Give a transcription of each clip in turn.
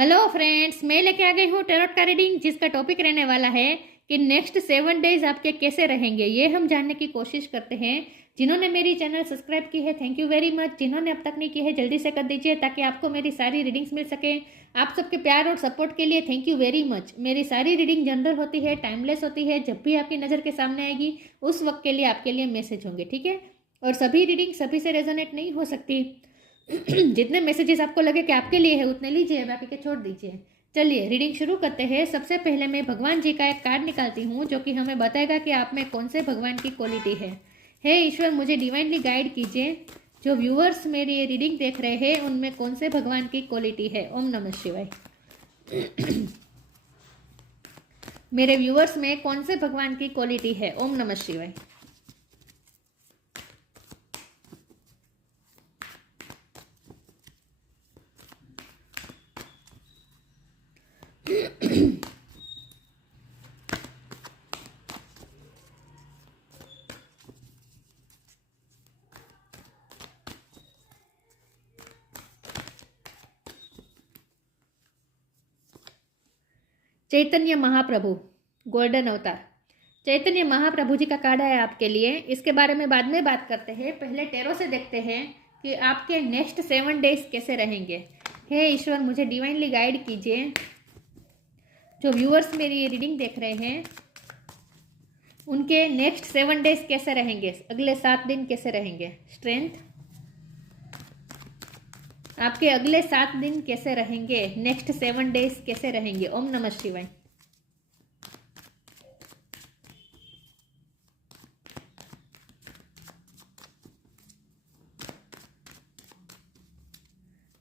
Hello friends, मैं लेके आ गई हूँ टैरोट का रीडिंग, जिसका टॉपिक रहने वाला है कि नेक्स्ट 7 डेज आपके कैसे रहेंगे। ये हम जानने की कोशिश करते हैं। जिन्होंने मेरी चैनल सब्सक्राइब की है, थैंक यू वेरी मच। जिन्होंने अब तक नहीं की है, जल्दी से कर दीजिए ताकि आपको मेरी सारी रीडिंग्स मिल सके। आप सबके प्यार और सपोर्ट के लिए थैंक यू वेरी मच। मेरी सारी रीडिंग जनरल होती है, टाइमलेस होती है। जब भी आपकी नज़र के सामने आएगी उस वक्त के लिए आपके लिए मैसेज होंगे, ठीक है। और सभी रीडिंग सभी से रेजोनेट नहीं हो सकती। जितने मैसेजेस आपको लगे कि आपके लिए है उतने लीजिए, बाकी के छोड़ दीजिए। चलिए रीडिंग शुरू करते हैं। सबसे पहले मैं भगवान जी का एक कार्ड निकालती हूँ जो कि हमें बताएगा कि आप में कौन से भगवान की क्वालिटी है। हे ईश्वर, मुझे डिवाइनली गाइड कीजिए। जो व्यूअर्स मेरी ये रीडिंग देख रहे हैं उनमें कौन से भगवान की क्वालिटी है। ओम नमः शिवाय। मेरे व्यूअर्स में कौन से भगवान की क्वालिटी है। ओम नमः शिवाय। चैतन्य महाप्रभु, गोल्डन अवतार। चैतन्य महाप्रभु जी का कार्ड है आपके लिए। इसके बारे में बाद में बात करते हैं। पहले टैरो से देखते हैं कि आपके नेक्स्ट 7 डेज कैसे रहेंगे। हे ईश्वर, मुझे डिवाइनली गाइड कीजिए। जो व्यूअर्स मेरी ये रीडिंग देख रहे हैं उनके नेक्स्ट 7 डेज कैसे रहेंगे, अगले 7 दिन कैसे रहेंगे। स्ट्रेंथ, आपके अगले 7 दिन कैसे रहेंगे, नेक्स्ट 7 डेज कैसे रहेंगे। ओम नमः शिवाय।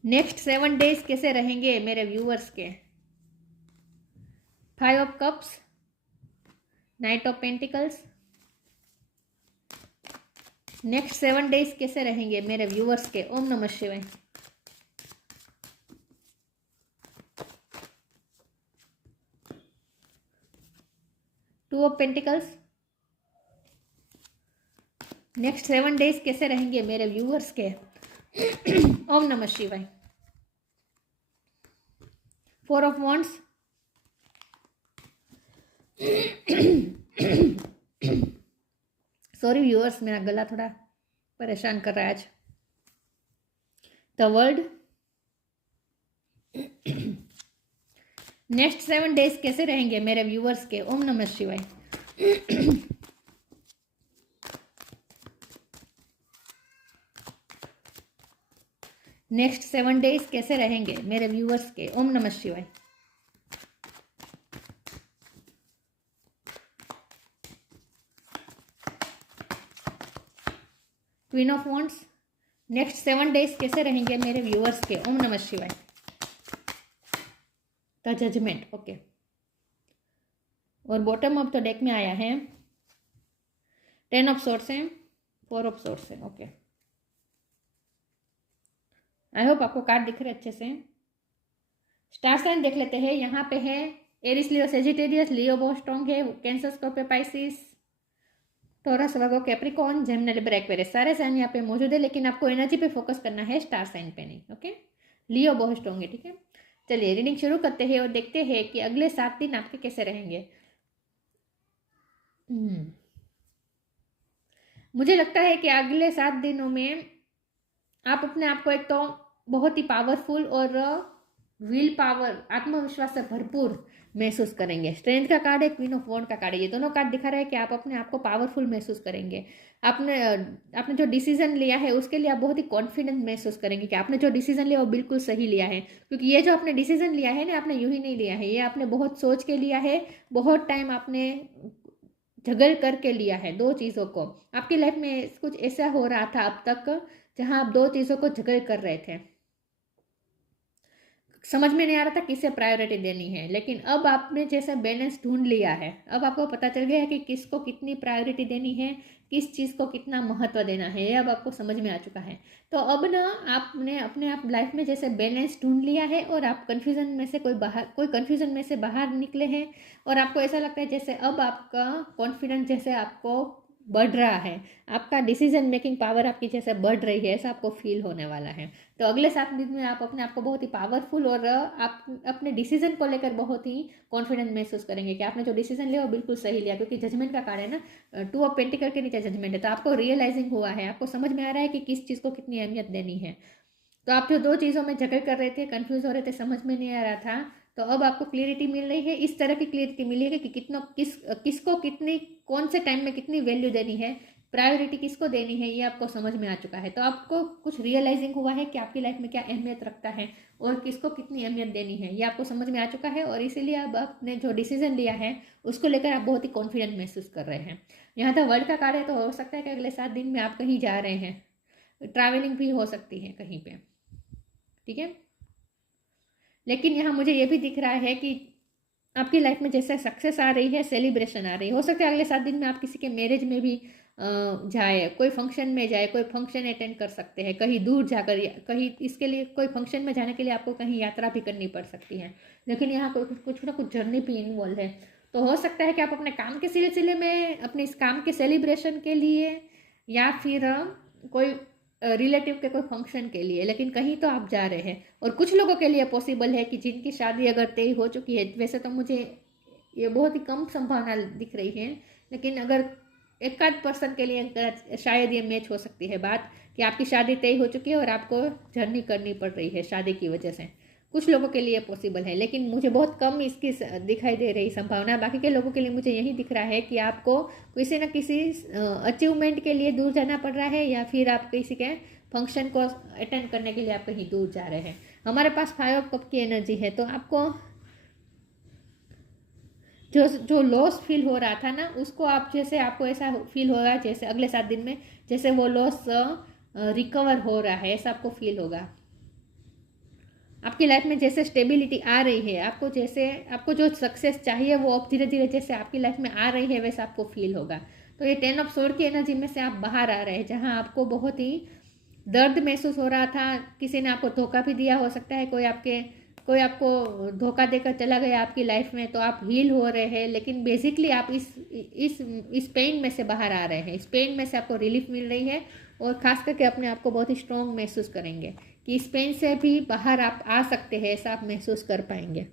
नेक्स्ट 7 डेज कैसे रहेंगे मेरे व्यूअर्स के। 5 of cups, night of pentacles. Next 7 days कैसे रहेंगे मेरे व्यूअर्स के। ओम नमः शिवाय। 2 ऑफ पेंटिकल्स। नेक्स्ट 7 डेज कैसे रहेंगे मेरे व्यूअर्स के। ओम नमः शिवाय। 4 ऑफ वॉन्ड्स। सॉरी व्यूअर्स, मेरा गला थोड़ा परेशान कर रहा है आज। The world. नेक्स्ट 7 डेज कैसे रहेंगे मेरे व्यूअर्स के। ओम नमः शिवाय। नेक्स्ट 7 डेज कैसे रहेंगे मेरे व्यूअर्स के। ओम नमः शिवाय। Queen of wands. Next 7 days कैसे रहेंगे मेरे व्यूअर्स के। ओम नमः शिवाय। The judgement, okay. और बॉटम ऑफ द डेक में आया है 10 ऑफ सोर्ड्स है, 4 ऑफ सोर्ड्स है, ओके। आई होप आपको कार्ड दिख रहे अच्छे से। स्टार साइन देख लेते हैं। यहाँ पे है एरिस, लियो, सेजिटेरियस। लियो बहुत स्ट्रॉन्ग है। कैंसर, स्कॉर्पियो, पाइसिस, टॉरस, वर्गो, कैप्रिकॉर्न, जेमिनी, लिब्रा, एक्वेरियस, सारे साइन यहाँ पे मौजूद है, लेकिन आपको एनर्जी पे फोकस करना है, स्टार साइन पे नहीं, ओके। लियो बहुत स्ट्रॉन्ग है, ठीक है। चलिए रीडिंग शुरू करते हैं और देखते हैं कि अगले 7 दिन आपके कैसे रहेंगे। मुझे लगता है कि अगले 7 दिनों में आप अपने आप को एक तो बहुत ही पावरफुल और विल पावर, आत्मविश्वास से भरपूर महसूस करेंगे। स्ट्रेंथ का कार्ड है, क्वीन ऑफ वॉन्ड का कार्ड है। ये दोनों कार्ड दिखा रहा है कि आप अपने आप को पावरफुल महसूस करेंगे। आपने जो डिसीजन लिया है उसके लिए आप बहुत ही कॉन्फिडेंट महसूस करेंगे कि आपने जो डिसीजन लिया वो बिल्कुल सही लिया है। क्योंकि ये जो आपने डिसीजन लिया है ना, आपने यूं ही नहीं लिया है, ये आपने बहुत सोच के लिया है। बहुत टाइम आपने झगड़ करके लिया है दो चीज़ों को। आपकी लाइफ में कुछ ऐसा हो रहा था अब तक जहां आप दो चीज़ों को झगड़ कर रहे थे। समझ में नहीं आ रहा था किसे प्रायोरिटी देनी है, लेकिन अब आपने जैसा बैलेंस ढूंढ लिया है। अब आपको पता चल गया है कि किसको कितनी प्रायोरिटी देनी है, किस चीज़ को कितना महत्व देना है, ये अब आपको समझ में आ चुका है। तो अब ना आपने अपने आप लाइफ में जैसे बैलेंस ढूंढ लिया है और आप कन्फ्यूजन में से कोई कन्फ्यूजन में से बाहर निकले हैं। और आपको ऐसा लगता है जैसे अब आपका कॉन्फिडेंस जैसे आपको बढ़ रहा है, आपका डिसीजन मेकिंग पावर आपकी जैसे बढ़ रही है, ऐसा आपको फील होने वाला है। तो अगले 7 दिन में आप अपने आप को बहुत ही पावरफुल और आप अपने डिसीजन को लेकर बहुत ही कॉन्फिडेंट महसूस करेंगे कि आपने जो डिसीजन लिया वो बिल्कुल सही लिया, क्योंकि जजमेंट का कार्ड है ना, 2 ऑफ पेंटिकल के नीचे जजमेंट है। तो आपको रियलाइजिंग हुआ है, आपको समझ में आ रहा है कि किस चीज़ को कितनी अहमियत देनी है। तो आप जो 2 चीज़ों में झगड़ कर रहे थे, कंफ्यूज हो रहे थे, समझ में नहीं आ रहा था, तो अब आपको क्लियरिटी मिल रही है। इस तरह की क्लियरिटी मिली है कि किसको कितनी, कौन से टाइम में कितनी वैल्यू देनी है, प्रायोरिटी किसको देनी है, ये आपको समझ में आ चुका है। तो आपको कुछ रियलाइजिंग हुआ है कि आपकी लाइफ में क्या अहमियत रखता है और किसको कितनी अहमियत देनी है, ये आपको समझ में आ चुका है। और इसीलिए अब आपने जो डिसीजन लिया है उसको लेकर आप बहुत ही कॉन्फिडेंट महसूस कर रहे हैं। यहाँ तक वर्ल्ड का कार्ड है, तो हो सकता है कि अगले 7 दिन में आप कहीं जा रहे हैं, ट्रैवलिंग भी हो सकती है कहीं पे, ठीक है। लेकिन यहाँ मुझे ये भी दिख रहा है कि आपकी लाइफ में जैसे सक्सेस आ रही है, सेलिब्रेशन आ रही है। हो सकता है अगले 7 दिन में आप किसी के मैरिज में भी जाए, कोई फंक्शन में जाए, कोई फंक्शन अटेंड कर सकते हैं कहीं दूर जाकर, कहीं इसके लिए कोई फंक्शन में जाने के लिए आपको कहीं यात्रा भी करनी पड़ सकती है। लेकिन यहाँ कुछ ना कुछ जर्नी भी इन्वॉल्व है। तो हो सकता है कि आप अपने काम के सिलसिले में, अपने इस काम के सेलिब्रेशन के लिए, या फिर कोई रिलेटिव के कोई फंक्शन के लिए, लेकिन कहीं तो आप जा रहे हैं। और कुछ लोगों के लिए पॉसिबल है कि जिनकी शादी अगर तय हो चुकी है, वैसे तो मुझे ये बहुत ही कम संभावना दिख रही है, लेकिन अगर एक आध पर्सन के लिए शायद ये मैच हो सकती है बात कि आपकी शादी तय हो चुकी है और आपको जर्नी करनी पड़ रही है शादी की वजह से। कुछ लोगों के लिए पॉसिबल है, लेकिन मुझे बहुत कम इसकी दिखाई दे रही संभावना। बाकी के लोगों के लिए मुझे यही दिख रहा है कि आपको किसी न किसी अचीवमेंट के लिए दूर जाना पड़ रहा है, या फिर आप किसी के फंक्शन को अटेंड करने के लिए आप कहीं दूर जा रहे हैं। हमारे पास 5 ऑफ कप की एनर्जी है, तो आपको जो लॉस फील हो रहा था ना, उसको आप जैसे आपको ऐसा फील होगा जैसे अगले 7 दिन में जैसे वो लॉस रिकवर हो रहा है, ऐसा आपको फील होगा। आपकी लाइफ में जैसे स्टेबिलिटी आ रही है, आपको जो सक्सेस चाहिए वो अब धीरे धीरे जैसे आपकी लाइफ में आ रही है वैसा आपको फील होगा। तो ये 10 ऑफ सोर्ड की एनर्जी में से आप बाहर आ रहे हैं, जहां आपको बहुत ही दर्द महसूस हो रहा था, किसी ने आपको धोखा भी दिया हो सकता है, कोई आपको धोखा देकर चला गया आपकी लाइफ में, तो आप हील हो रहे हैं। लेकिन बेसिकली आप इस पेन में से बाहर आ रहे हैं, इस पेन में से आपको रिलीफ मिल रही है, और खास करके अपने आप को बहुत ही स्ट्रॉन्ग महसूस करेंगे कि इस पेन से भी बाहर आप आ सकते हैं, ऐसा आप महसूस कर पाएंगे।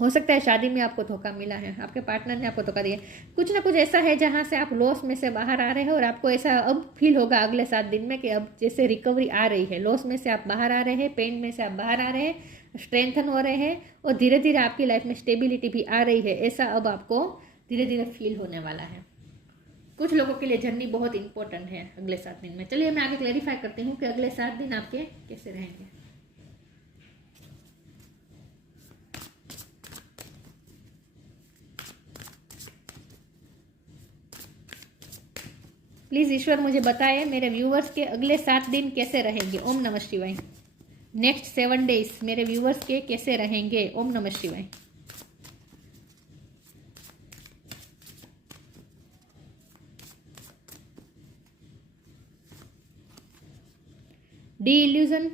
हो सकता है शादी में आपको धोखा मिला है, आपके पार्टनर ने आपको धोखा दिया, कुछ ना कुछ ऐसा है जहां से आप लॉस में से बाहर आ रहे हैं, और आपको ऐसा अब फील होगा अगले 7 दिन में कि अब जैसे रिकवरी आ रही है, लॉस में से आप बाहर आ रहे हैं, पेन में से आप बाहर आ रहे हैं, स्ट्रेंथन हो रहे हैं, और धीरे धीरे आपकी लाइफ में स्टेबिलिटी भी आ रही है, ऐसा अब आपको धीरे धीरे फील होने वाला है। कुछ लोगों के लिए जर्नी बहुत इंपॉर्टेंट है अगले 7 दिन में। चलिए मैं आगे क्लैरिफाई करती हूँ कि अगले 7 दिन आपके कैसे रहेंगे। प्लीज़ ईश्वर मुझे बताएं मेरे व्यूवर्स के अगले 7 दिन कैसे रहेंगे। ओम नमः शिवाय। नेक्स्ट 7 डेज मेरे व्यूवर्स के कैसे रहेंगे। ओम नमः शिवाय। D illusion,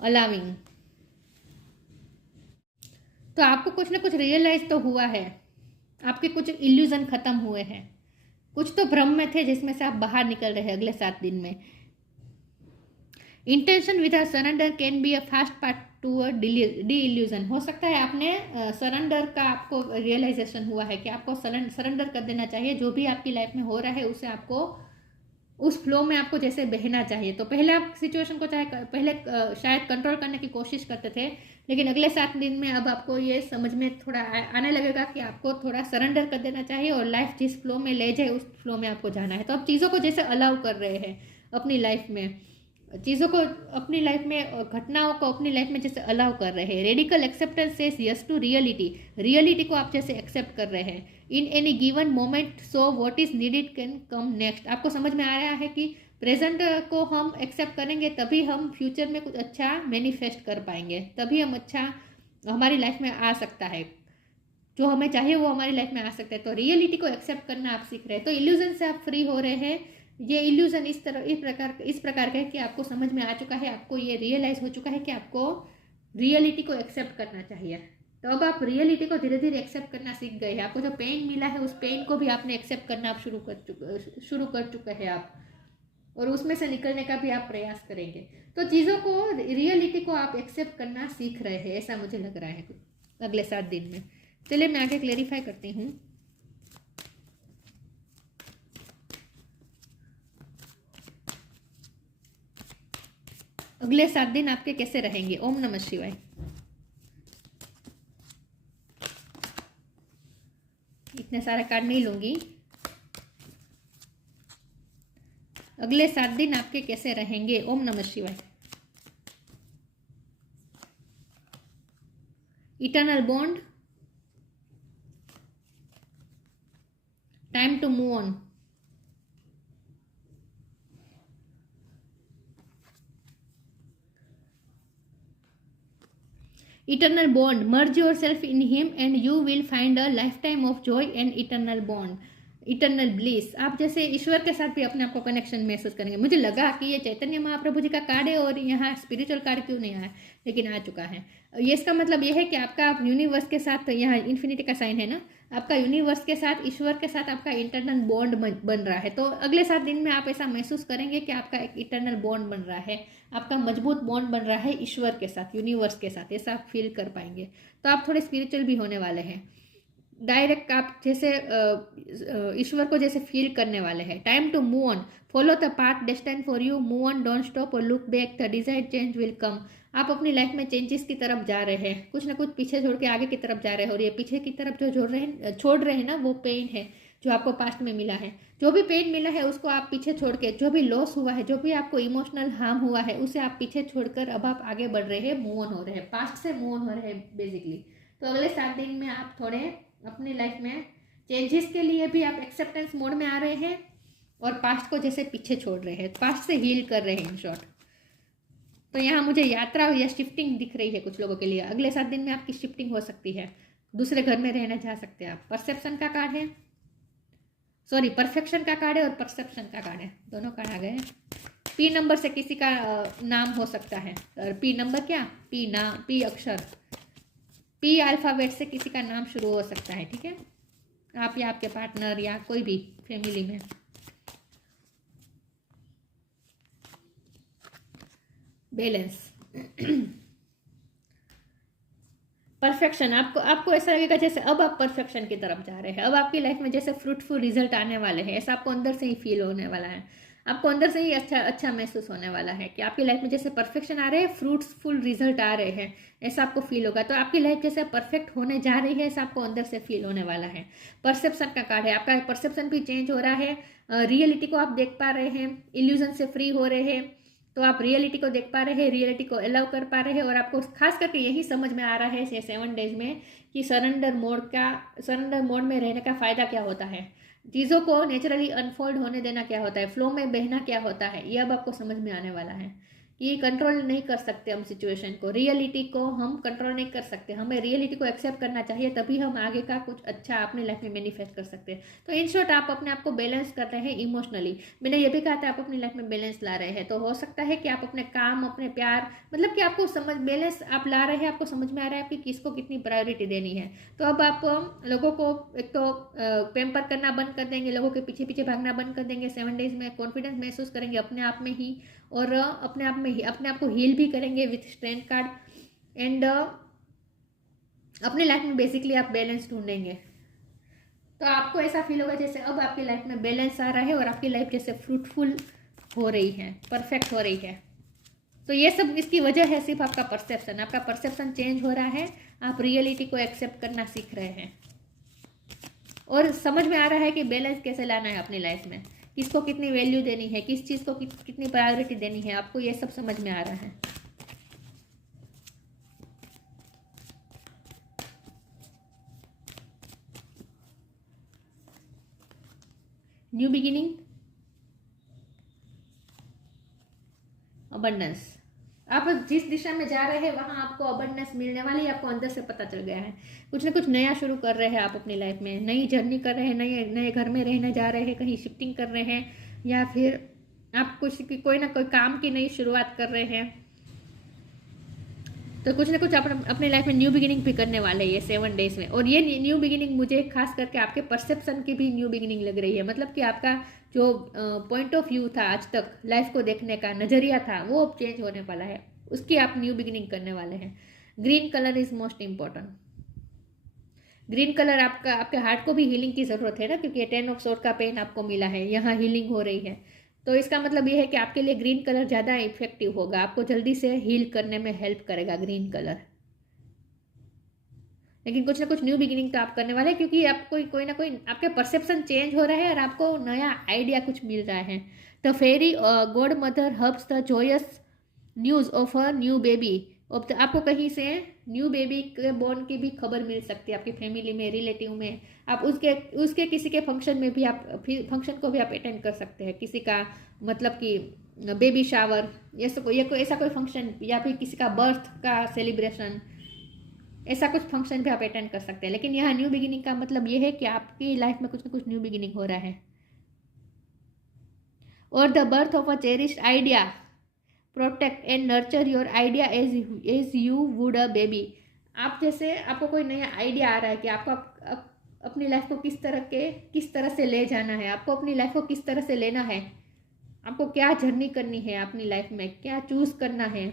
allowing. तो आपको कुछ ना कुछ रियलाइज तो हुआ है, आपके कुछ इल्यूजन खत्म हुए हैं, कुछ तो भ्रम में थे जिसमें से आप बाहर निकल रहे हैं अगले 7 दिन में। Intention with surrender can be a fast part to a delusion. हो सकता है आपने सरेंडर का आपको रियलाइजेशन हुआ है कि आपको सरेंडर कर देना चाहिए, जो भी आपकी लाइफ में हो रहा है उसे आपको उस फ्लो में आपको जैसे बहना चाहिए। तो पहले आप सिचुएशन को पहले शायद कंट्रोल करने की कोशिश करते थे, लेकिन अगले 7 दिन में अब आपको ये समझ में थोड़ा आने लगेगा कि आपको थोड़ा सरेंडर कर देना चाहिए, और लाइफ जिस फ्लो में ले जाए उस फ्लो में आपको जाना है। तो आप चीज़ों को जैसे अलाउ कर रहे हैं अपनी लाइफ में, चीज़ों को अपनी लाइफ में, घटनाओं को अपनी लाइफ में जैसे अलाउ कर रहे हैं। Radical acceptance says yes to reality. Reality को आप जैसे एक्सेप्ट कर रहे हैं in any given moment, so what is needed can come next. आपको समझ में आ रहा है कि प्रेजेंट को हम एक्सेप्ट करेंगे तभी हम फ्यूचर में कुछ अच्छा मैनिफेस्ट कर पाएंगे, तभी हम अच्छा हमारी लाइफ में आ सकता है, जो हमें चाहिए वो हमारी लाइफ में आ सकता है। तो रियलिटी को एक्सेप्ट करना आप सीख रहे हैं, तो इल्यूजन से आप फ्री हो रहे हैं। ये इल्यूजन इस प्रकार का है कि आपको समझ में आ चुका है, आपको ये रियलाइज हो चुका है कि आपको रियलिटी को एक्सेप्ट करना चाहिए, तो अब आप रियलिटी को धीरे धीरे एक्सेप्ट करना सीख गए हैं। आपको जो पेन मिला है उस पेन को भी आपने एक्सेप्ट करना आप शुरू कर चुके हैं आप, और उसमें से निकलने का भी आप प्रयास करेंगे। तो चीज़ों को, रियलिटी को आप एक्सेप्ट करना सीख रहे हैं, ऐसा मुझे लग रहा है अगले 7 दिन में। चलिए मैं आगे क्लेरिफाई करती हूँ। अगले 7 दिन आपके कैसे रहेंगे। ओम नमः शिवाय। इतने सारे कार्ड नहीं लूंगी। अगले 7 दिन आपके कैसे रहेंगे। ओम नमः शिवाय। Eternal bond, time to move on, eternal bond, merge yourself in him and you will find a lifetime of joy and eternal bond, eternal bliss। आप जैसे ईश्वर के साथ भी अपने आप को कनेक्शन महसूस करेंगे। मुझे लगा कि ये चैतन्य महाप्रभु जी का कार्ड है और यहाँ स्पिरिचुअल कार्ड क्यों नहीं आया, लेकिन आ चुका है। ये इसका मतलब ये है कि आपका यूनिवर्स के साथ, यहाँ इन्फिनिटी का साइन है ना, आपका यूनिवर्स के साथ, ईश्वर के साथ आपका इंटरनल बॉन्ड बन रहा है। तो अगले 7 दिन में आप ऐसा महसूस करेंगे कि आपका एक इंटरनल बॉन्ड बन रहा है, आपका मजबूत बॉन्ड बन रहा है ईश्वर के साथ, यूनिवर्स के साथ, ऐसा आप फील कर पाएंगे। तो आप थोड़े स्पिरिचुअल भी होने वाले हैं। डायरेक्ट आप जैसे ईश्वर को जैसे फील करने वाले हैं। Time to move on, follow the path destine for you, move on, don't stop or look back, the desired change will come. आप अपनी लाइफ में चेंजेस की तरफ जा रहे हैं, कुछ ना कुछ पीछे छोड़ के आगे की तरफ जा रहे हैं, और ये पीछे की तरफ जो छोड़ रहे हैं ना, वो पेन है जो आपको पास्ट में मिला है। जो भी पेन मिला है उसको आप पीछे छोड़ के, जो भी लॉस हुआ है, जो भी आपको इमोशनल हार्म हुआ है, उसे आप पीछे छोड़कर अब आप आगे बढ़ रहे हैं, मूव ऑन हो रहे हैं, पास्ट से मूव ऑन हो रहे हैं बेसिकली। तो अगले 7 दिन में आप थोड़े अपनी लाइफ में चेंजेस के लिए भी आप एक्सेप्टेंस मोड में आ रहे हैं, और पास्ट को जैसे पीछे छोड़ रहे हैं, पास्ट से हील कर रहे हैं इन शॉर्ट। तो यहाँ मुझे यात्रा या शिफ्टिंग दिख रही है कुछ लोगों के लिए। अगले 7 दिन में आपकी शिफ्टिंग हो सकती है, दूसरे घर में रहना चाह सकते हैं आप। परसेप्शन का कार्ड है, सॉरी परफेक्शन का कार्ड है और परसेप्शन का कार्ड है, दोनों कार्ड आ गए हैं। पी नंबर से किसी का नाम हो सकता है, और पी नंबर क्या, पी अक्षर, पी अल्फाबेट से किसी का नाम शुरू हो सकता है, ठीक है, आप या आपके पार्टनर या कोई भी फैमिली में। बैलेंस, परफेक्शन, आपको ऐसा लगेगा जैसे अब आप परफेक्शन की तरफ जा रहे हैं, अब आपकी लाइफ में जैसे फ्रूटफुल रिजल्ट आने वाले हैं, ऐसा आपको अंदर से ही फील होने वाला है, आपको अंदर से ही अच्छा महसूस होने वाला है कि आपकी लाइफ में जैसे परफेक्शन आ रहे हैं, फ्रूटफुल रिजल्ट आ रहे हैं, ऐसा आपको फील होगा। तो आपकी लाइफ जैसे परफेक्ट होने जा रही है, ऐसा आपको अंदर से फील होने वाला है। परसेप्शन का कार्ड है, आपका परसेप्शन भी चेंज हो रहा है, रियलिटी को आप देख पा रहे हैं, इल्यूजन से फ्री हो रहे हैं। तो आप रियलिटी को देख पा रहे हैं, रियलिटी को अलाउ कर पा रहे हैं, और आपको खास करके यही समझ में आ रहा है 7 डेज में कि सरेंडर मोड में रहने का फ़ायदा क्या होता है, चीज़ों को नेचुरली अनफोल्ड होने देना क्या होता है, फ्लो में बहना क्या होता है, ये अब आपको समझ में आने वाला है कि कंट्रोल नहीं कर सकते हम सिचुएशन को, रियलिटी को हम कंट्रोल नहीं कर सकते, हमें रियलिटी को एक्सेप्ट करना चाहिए, तभी हम आगे का कुछ अच्छा अपनी लाइफ में मैनिफेस्ट कर सकते हैं। तो इन शॉर्ट आप अपने आप को बैलेंस कर रहे हैं इमोशनली। मैंने ये भी कहा था आप अपनी लाइफ में बैलेंस ला रहे हैं, तो हो सकता है कि आप अपने काम, अपने प्यार, मतलब कि आपको बैलेंस आप ला रहे हैं, आपको समझ में आ रहा है कि किसको कितनी प्रायोरिटी देनी है। तो अब आप लोगों को एक तो पैम्पर करना बंद कर देंगे, लोगों के पीछे पीछे भागना बंद कर देंगे, 7 डेज में कॉन्फिडेंस महसूस करेंगे अपने आप में ही, और अपने आप में ही अपने आप को हील भी करेंगे विथ स्ट्रेंथ कार्ड, एंड अपने लाइफ में बेसिकली आप बैलेंस ढूंढेंगे। तो आपको ऐसा फील होगा जैसे अब आपकी लाइफ में बैलेंस आ रहा है, और आपकी लाइफ जैसे फ्रूटफुल हो रही है, परफेक्ट हो रही है। तो ये सब इसकी वजह है सिर्फ आपका परसेप्शन चेंज हो रहा है, आप रियलिटी को एक्सेप्ट करना सीख रहे हैं, और समझ में आ रहा है कि बैलेंस कैसे लाना है अपनी लाइफ में, किसको कितनी वैल्यू देनी है, किस चीज़ को कितनी प्रायोरिटी देनी है, आपको ये सब समझ में आ रहा है। न्यू बिगिनिंग, अबंडेंस, आप जिस दिशा में जा रहे हैं वहां आपको अबंडेंस मिलने वाली है, आपको अंदर से पता चल गया है। कुछ ना कुछ नया शुरू कर रहे हैं आप अपनी लाइफ में, नई जर्नी कर रहे हैं, नए घर में रहने जा रहे हैं, कहीं शिफ्टिंग कर रहे हैं, या फिर आप कोई ना कोई काम की नई शुरुआत कर रहे हैं। तो कुछ ना कुछ आप अपने लाइफ में न्यू बिगिनिंग भी करने वाले हैं ये 7 डेज में। और ये न्यू बिगिनिंग मुझे खास करके आपके परसेप्शन की भी न्यू बिगिनिंग लग रही है। मतलब कि आपका जो पॉइंट ऑफ व्यू था आज तक लाइफ को देखने का नज़रिया था वो अब चेंज होने वाला है, उसकी आप न्यू बिगिनिंग करने वाले हैं। Green colour is most important. Green colour आपका आपके हार्ट को भी हीलिंग की ज़रूरत है ना, क्योंकि 10 ऑफ सोर्ड का पेन आपको मिला है, यहाँ हीलिंग हो रही है। तो इसका मतलब ये है कि आपके लिए ग्रीन कलर ज़्यादा इफेक्टिव होगा, आपको जल्दी से हील करने में हेल्प करेगा ग्रीन कलर। लेकिन कुछ ना कुछ न्यू बिगिनिंग तो आप करने वाले हैं, क्योंकि आपको कोई ना कोई आपके परसेप्शन चेंज हो रहा है और आपको नया आइडिया कुछ मिल रहा है। The fairy godmother hubs the joyous news of a new baby. अब तो आपको कहीं से न्यू बेबी के बॉर्न की भी खबर मिल सकती है, आपकी फैमिली में, रिलेटिव में। आप उसके उसके किसी के फंक्शन में भी आप फंक्शन को भी आप अटेंड कर सकते हैं, किसी का मतलब कि बेबी शावर या कोई ऐसा कोई फंक्शन, या फिर किसी का बर्थ का सेलिब्रेशन, ऐसा कुछ फंक्शन भी आप अटेंड कर सकते हैं। लेकिन यहाँ न्यू बिगिनिंग का मतलब ये है कि आपकी लाइफ में कुछ ना कुछ न्यू बिगिनिंग हो रहा है। और the birth of a cherished idea protect and nurture your idea as you would a baby. आप जैसे आपको कोई नया आइडिया आ रहा है कि आपको अपनी लाइफ को किस तरह से ले जाना है, आपको अपनी लाइफ को किस तरह से लेना है, आपको क्या जर्नी करनी है अपनी लाइफ में, क्या चूज करना है,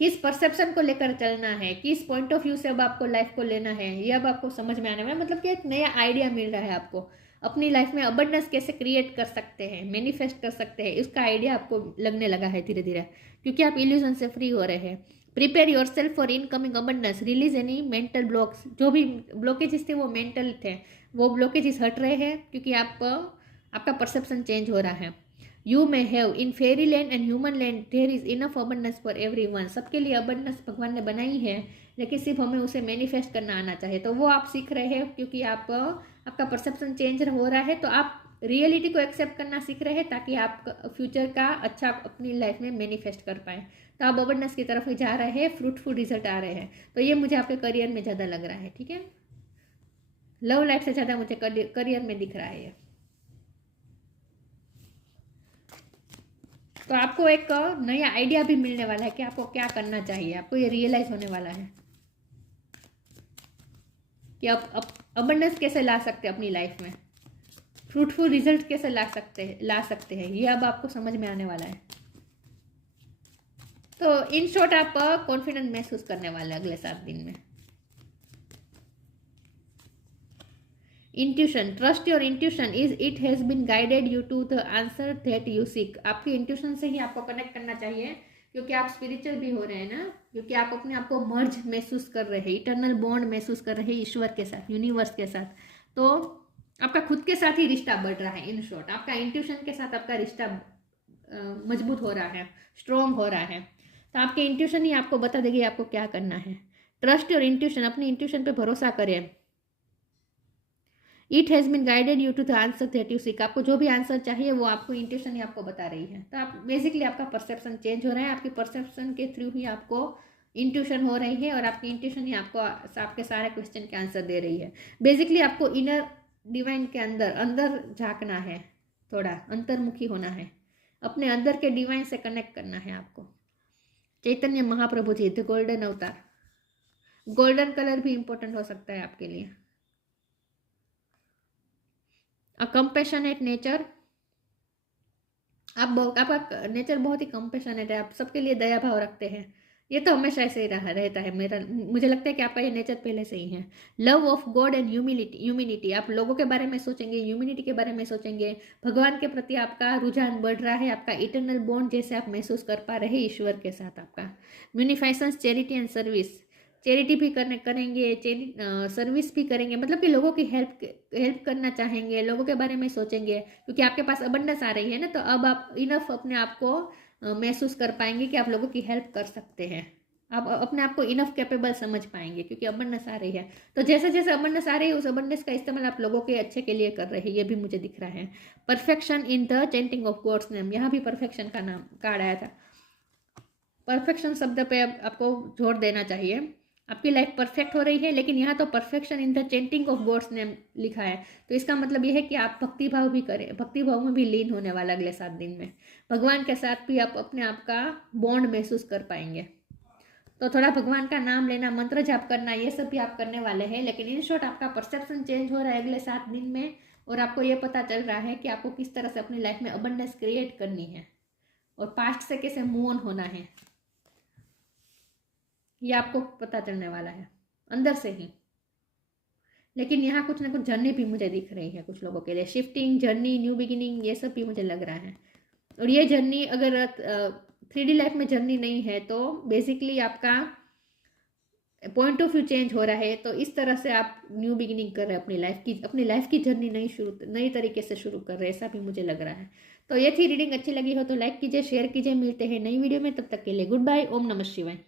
किस परसेप्शन को लेकर चलना है, किस पॉइंट ऑफ व्यू से अब आपको लाइफ को लेना है, ये अब आपको समझ में आने वाला। मतलब कि एक नया आइडिया मिल रहा है आपको, अपनी लाइफ में अबंडेंस कैसे क्रिएट कर सकते हैं, मैनिफेस्ट कर सकते हैं, इसका आइडिया आपको लगने लगा है धीरे धीरे, क्योंकि आप इल्यूजन से फ्री हो रहे हैं। Prepare your self for incoming abundance, release any mental blocks. जो भी ब्लॉकेजेस थे वो मेंटल थे, वो ब्लॉकेजेस हट रहे हैं, क्योंकि आपका परसेप्शन चेंज हो रहा है। You may have in fairy land and human land there is enough abundance for everyone. सबके लिए अबंडेंस भगवान ने बनाई है, लेकिन सिर्फ हमें उसे मैनिफेस्ट करना आना चाहिए। तो वो आप सीख रहे हैं, क्योंकि आपका परसेप्शन चेंज हो रहा है, तो आप रियलिटी को एक्सेप्ट करना सीख रहे हैं, ताकि आप फ्यूचर का अच्छा अपनी लाइफ में मैनिफेस्ट कर पाए। तो आप अबंडेंस की तरफ ही जा रहे हैं, फ्रूटफुल रिजल्ट आ रहे हैं। तो ये मुझे आपके करियर में ज़्यादा लग रहा है, ठीक है। लव लाइफ से ज़्यादा मुझे करियर में दिख रहा है ये। तो आपको एक नया आइडिया भी मिलने वाला है कि आपको क्या करना चाहिए, आपको ये रियलाइज होने वाला है कि आप अबंडेंस कैसे ला सकते हैं अपनी लाइफ में, फ्रूटफुल रिजल्ट कैसे ला सकते हैं, ये अब आपको समझ में आने वाला है। तो इन शॉर्ट आप कॉन्फिडेंट महसूस करने वाले अगले 7 दिन में। Intuition, trust your intuition is it has been guided you to the answer that you seek. आपकी इंट्यूशन से ही आपको कनेक्ट करना चाहिए, क्योंकि आप स्पिरिचुअल भी हो रहे हैं ना, क्योंकि आप अपने आप को मर्ज महसूस कर रहे हैं, इटर्नल बॉन्ड महसूस कर रहे हैं ईश्वर के साथ, यूनिवर्स के साथ। तो आपका खुद के साथ ही रिश्ता बढ़ रहा है। इन शॉर्ट आपका इंट्यूशन के साथ आपका रिश्ता मजबूत हो रहा है, स्ट्रॉन्ग हो रहा है। तो आपके इंट्यूशन ही आपको बता देगी आपको क्या करना है। ट्रस्ट योर इंट्यूशन, अपनी इंट्यूशन पे भरोसा करें। It has been guided you to the answer that you seek. आपको जो भी आंसर चाहिए वो आपको इंट्यूशन ही आपको बता रही है। तो आप बेसिकली आपका परसेप्शन चेंज हो रहा है, आपकी परसेप्शन के थ्रू ही आपको इंट्यूशन हो रही है, और आपकी इंट्यूशन ही आपको आपके सारे क्वेश्चन के आंसर दे रही है। बेसिकली आपको इनर डिवाइन के अंदर झांकना है, थोड़ा अंतर्मुखी होना है, अपने अंदर के डिवाइन से कनेक्ट करना है आपको। चैतन्य महाप्रभु जी, द गोल्डन अवतार। गोल्डन कलर भी इंपॉर्टेंट हो सकता है आपके लिए। अ कंपैशनेट नेचर, आपका नेचर बहुत ही कंपैशनेट है, आप सबके लिए दया भाव रखते हैं। ये तो हमेशा ऐसे ही रहता है, मुझे लगता है कि आपका ये नेचर पहले से ही है। Love of God and humanity, आप लोगों के बारे में सोचेंगे, ह्यूमिनिटी के बारे में सोचेंगे, भगवान के प्रति आपका रुझान बढ़ रहा है, आपका इटर्नल बॉन्ड जैसे आप महसूस कर पा रहे हैं ईश्वर के साथ। आपका म्यूनिफाइसेंस, चैरिटी एंड सर्विस, चैरिटी भी करेंगे, सर्विस भी करेंगे, मतलब कि लोगों की हेल्प करना चाहेंगे, लोगों के बारे में सोचेंगे, क्योंकि आपके पास अबंडेंस आ रही है ना। तो अब आप इनफ अपने आप को महसूस कर पाएंगे कि आप लोगों की हेल्प कर सकते हैं, आप अपने आप को इनफ कैपेबल समझ पाएंगे, क्योंकि अबंडेंस आ रही है। तो जैसे जैसे अबंडेंस आ रही है, उस अबंडेंस का इस्तेमाल आप लोगों के अच्छे के लिए कर रहे हैं, ये भी मुझे दिख रहा है। Perfection in the chanting of God's name, यहाँ भी परफेक्शन का नाम कार्ड आया था। परफेक्शन शब्द पे आपको जोर देना चाहिए। आपकी लाइफ परफेक्ट हो रही है, लेकिन यहाँ तो perfection in the chanting of God's name लिखा है। तो इसका मतलब ये है कि आप भक्तिभाव भी करें, भक्तिभाव में भी लीन होने वाला अगले 7 दिन में। भगवान के साथ भी आप अपने आप का बॉन्ड महसूस कर पाएंगे। तो थोड़ा भगवान का नाम लेना, मंत्र जाप करना, ये सब भी आप करने वाले हैं। लेकिन इन शॉर्ट आपका परसेप्शन चेंज हो रहा है अगले 7 दिन में, और आपको ये पता चल रहा है कि आपको किस तरह से अपनी लाइफ में अबंडेंस क्रिएट करनी है और पास्ट से कैसे मूव ऑन होना है, ये आपको पता चलने वाला है अंदर से ही। लेकिन यहाँ कुछ ना कुछ जर्नी भी मुझे दिख रही है कुछ लोगों के लिए, शिफ्टिंग जर्नी, न्यू बिगिनिंग, ये सब भी मुझे लग रहा है। और ये जर्नी अगर 3D लाइफ में जर्नी नहीं है तो बेसिकली आपका पॉइंट ऑफ व्यू चेंज हो रहा है। तो इस तरह से आप न्यू बिगिनिंग कर रहे हैं अपनी लाइफ की जर्नी नई तरीके से शुरू कर रहे हैं, ऐसा भी मुझे लग रहा है। तो ये थी रीडिंग, अच्छी लगी हो तो लाइक कीजिए, शेयर कीजिए। मिलते हैं नई वीडियो में, तब तक के लिए गुड बाय। ओम नमः शिवाय।